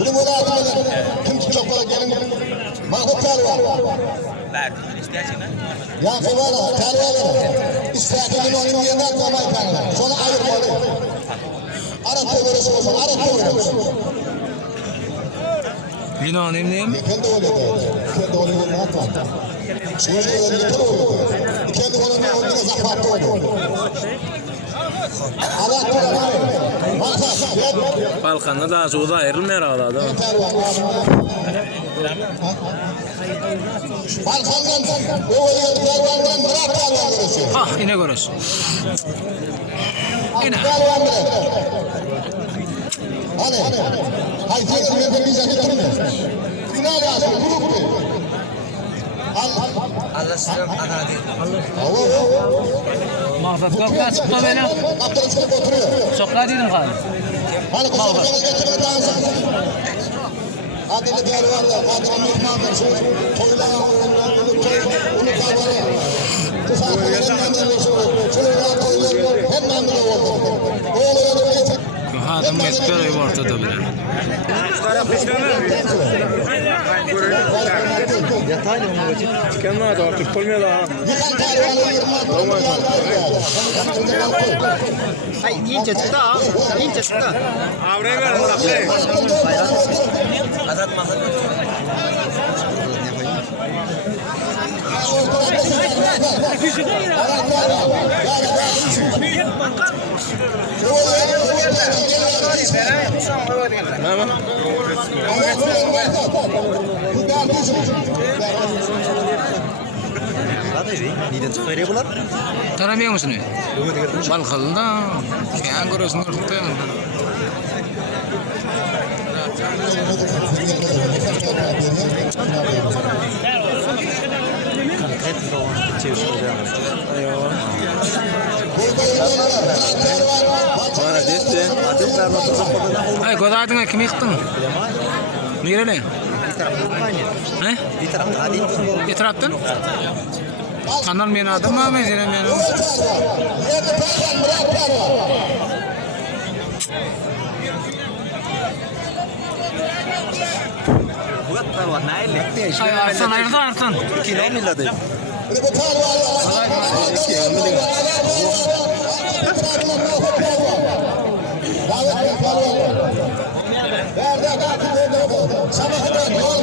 Bunun olayı kim çok var gelin. Mahmut Kalvar. Verdim. İstersen ben. Yankı var, Kalvar. İsterken onun yerine atlamayı tanır. Sonra ayırmalı. Arap öğrenci olsun, Arap öğrenci. Yine anlayayım. Kendi öyle de. Kendi öyle ne yapar? Şimdi öyle de kendi öyle ne zafatı oldu. Balkan'da daha soğuda ayrılmıyor herhalde. Ha yine görüyorsun. Yine. Allah selam ana değil. Mahfuz kalk çıktı böyle. Sokak dedim kan. Adını değer varlar, adını mutmadır, toylayan onu kabarı. Hadım mesper ortada bile. Yatayla onu geçip çıkanlar da artık koymuyor daha. Ay ince çıktı ha. İnce çıktı. Avraya ver Allah be. Adat mahal. Neden çıkıyor bunlar? Tanımıyor musun? Balkan'da yan görüyorsun ortada. Bana deste. Adımlar nasıl sapladın? Ay godadın kim yıktın? Niye öyle? He? Bir taraftan hadi. Bir taraftan? Kanan beni adım mı ama izleyen beni? Ay arsan ayırdı arsan. Kilo milladı. Sabah